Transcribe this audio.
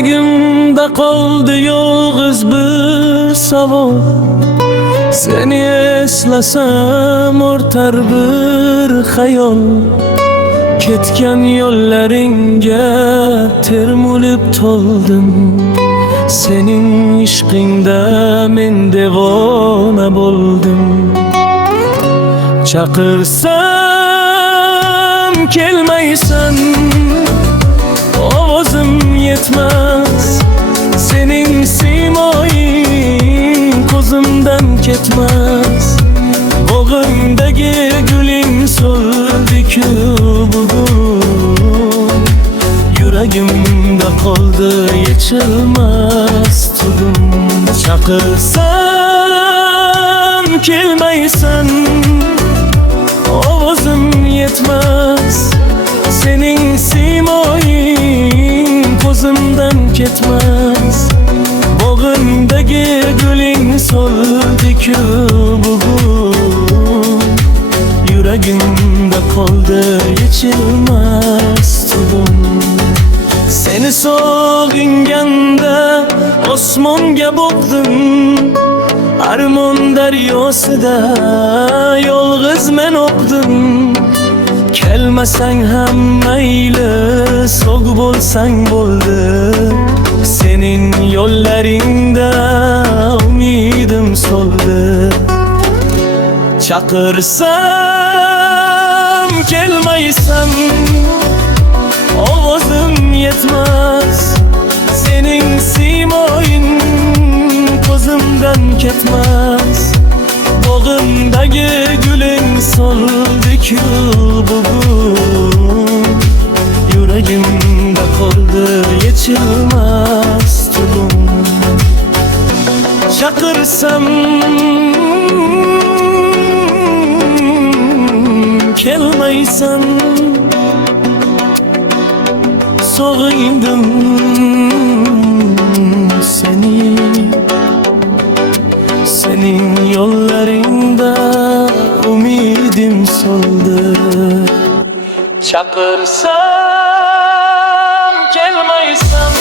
Yuragimda qoldi yolg'iz bir savol. Seni eslasam ortar bir xayol. Ketgan yo'llaringga termulib toldim. Sening ishqingda men devona bo'ldim. Chaqirsam kelmaysan, ovozim yetmez. Sening siymoying ko'zimdan ketmez. Bog'imdagi guling so'ldi-ku bugun. Yuragimda qoldi yechilmas tugum. Chaqirsam kelmaysan, ovozim yetmez. Sening siymoying ko'zimdan ketmez. Bog'imdagi guling so'ldi-ku bugun. Yuragimda qoldi yechilmas tugum. Seni sog'inganda osmonga boqdim. Armon daryosida yolg'iz men oqdim. Kelmasang ham mayli, so'g bo'lsang bo'ldi. Sening yo'llaringda umidim so'ldi. Chaqirsam kelmaysan, ovozim yetmez. Sening siymoying ko'zimdan ketmez. Bog'imdagi guling so'ldi-ku bugun. Yuragimda qoldi yechilmas tugum. Chaqirsam kelmaysan, sog'indim seni. Sening yo'llaringda umidim so'ldi. Chaqirsam kelmaysan.